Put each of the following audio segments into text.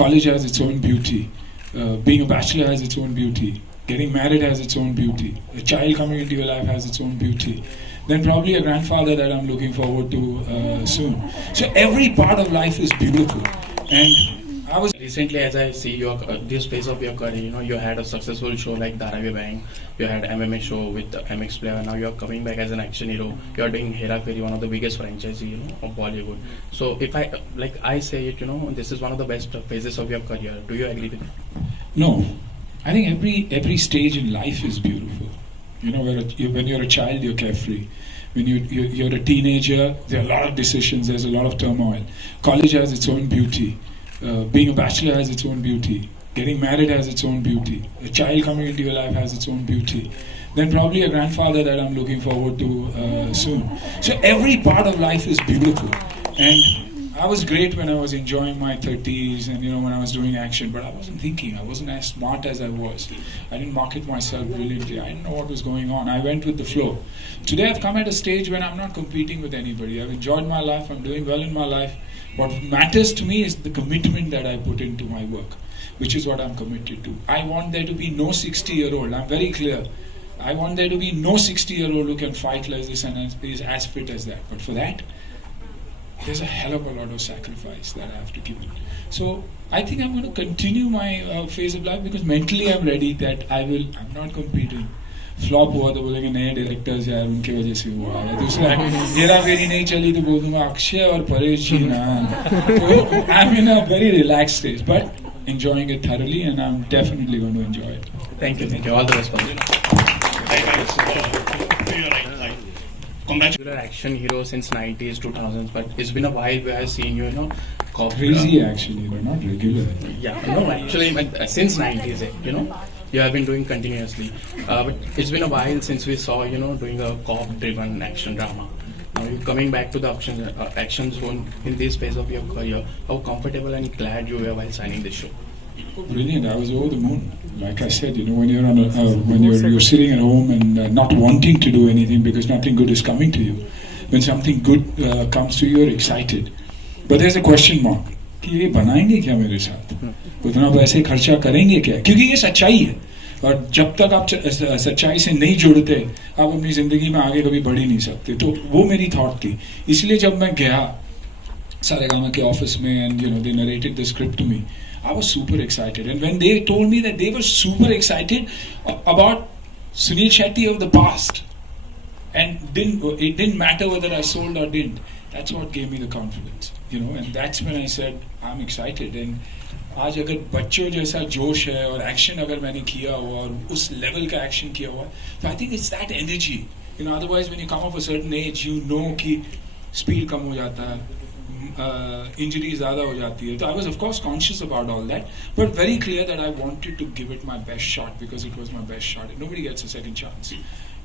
College has its own beauty. Being a bachelor has its own beauty. Getting married has its own beauty. A child coming into your life has its own beauty. Then probably a grandfather that I'm looking forward to soon. So every part of life is beautiful. And I was recently, as I see your this phase of your career, you had a successful show like Dharavi Bang. You had MMA show with the MX player. Now you're coming back as an action hero. You're doing Hera Fairy, one of the biggest franchise, of Bollywood. So if I say it, this is one of the best phases of your career. Do you agree with me? No. I think every stage in life is beautiful. When you're a child, you're carefree. When you're a teenager, there are a lot of decisions, there's a lot of turmoil. College has its own beauty. Being a bachelor has its own beauty. Getting married has its own beauty. A child coming into your life has its own beauty. Then probably a grandfather that I'm looking forward to soon. So every part of life is beautiful. And I was great when I was enjoying my 30s and when I was doing action, but I wasn't thinking. I wasn't as smart as I was. I didn't market myself brilliantly. I didn't know what was going on. I went with the flow. Today I've come at a stage when I'm not competing with anybody. I've enjoyed my life. I'm doing well in my life. What matters to me is the commitment that I put into my work, which is what I'm committed to. I want there to be no 60-year-old. I'm very clear. I want there to be no 60-year-old who can fight like this and is as fit as that. But for that, there's a hell of a lot of sacrifice that I have to give in. So I think I'm going to continue my phase of life because mentally I'm ready that I'm not competing. Flop हुआ तो बोलेंगे नए directors यार उनकी वजह से हुआ या दूसरा हेरा फेरी नहीं चली तो बोल दूंगा अक्षय और परेश जी ना तो I am in a very relax stage but enjoying it thoroughly and I'm definitely going to enjoy it. Thank you. All the best for you. Congratulations. Action hero since 90s, 2000s, but it's been a while where I've seen you, crazy action hero, not regular. Yeah, no, actually, since 90s, you have been doing continuously. But it's been a while since we saw, doing a cop-driven action drama. Now you're coming back to the action zone in this phase of your career. How comfortable and glad you were while signing this show? Brilliant. I was over the moon. Like I said, when you're you're sitting at home and not wanting to do anything because nothing good is coming to you. When something good comes to you, you're excited. But there's a question mark. कि ये बनाएंगे क्या मेरे साथ? उतना पैसे खर्चा करेंगे क्या? क्योंकि ये सच्चाई है. और जब तक आप सच्चाई से नहीं जुड़ते, आप अपनी जिंदगी में आगे कभी बढ़ ही नहीं सकते. तो वो मेरी थॉट थी. इसलिए जब मैं गया सारेगामा के ऑफिस में and they narrated the script to me, I was super excited. And when they told me that they were super excited about Sunil Shetty of the past, and it didn't matter whether I sold or didn't, that's what gave me the confidence, and that's when I said I'm excited. And आज अगर बच्चों जैसा जोश है और action अगर मैंने किया हुआ और उस लेवल का एक्शन किया हुआ, तो I think it's that energy. Otherwise when you come of a certain age, कि स्पीड कम हो जाता है, injury ज़्यादा हो जाती है. So I was of course conscious about all that, but very clear that I wanted to give it my best shot because it was my best shot. Nobody gets a second chance,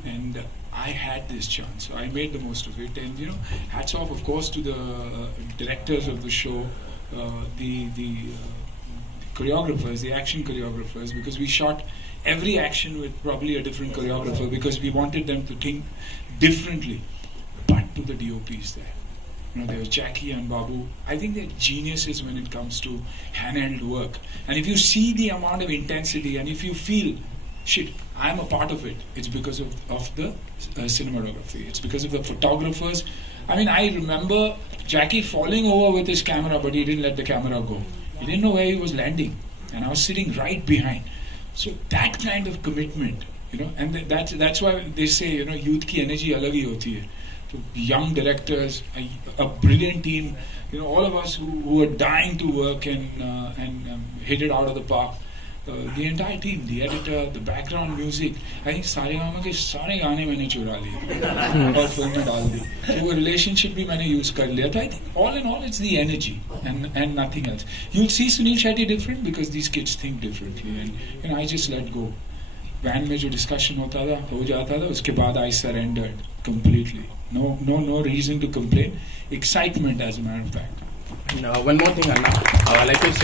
and I had this chance, so I made the most of it. And hats off, of course, to the directors of the show, the choreographers, the action choreographers, because we shot every action with probably a different choreographer because we wanted them to think differently. But to the DOPs there. There was Jackie and Babu. I think they're geniuses when it comes to handheld work. And if you see the amount of intensity and if you feel, shit, I'm a part of it, it's because of the cinematography. It's because of the photographers. I mean, I remember Jackie falling over with his camera, but he didn't let the camera go. He didn't know where he was landing. And I was sitting right behind. So that kind of commitment, and that's why they say, youth ki energy alag hi hoti hai. Young directors, a brilliant team, all of us who are dying to work and hit it out of the park. The entire team, the editor, the background music. I think Saregama के सारे गाने मैंने चुरा लिए और film में डाल दी. तो वो relationship भी मैंने use कर लिया. तो I think all in all it's the energy and nothing else. You'll see Sunil Shetty different because these kids think differently and I just let go. Van में जो डिस्कशन होता था हो जाता था उसके बाद I surrendered completely. No reason to complain. Excitement as a matter of fact. One more thing, Anna. Like you said,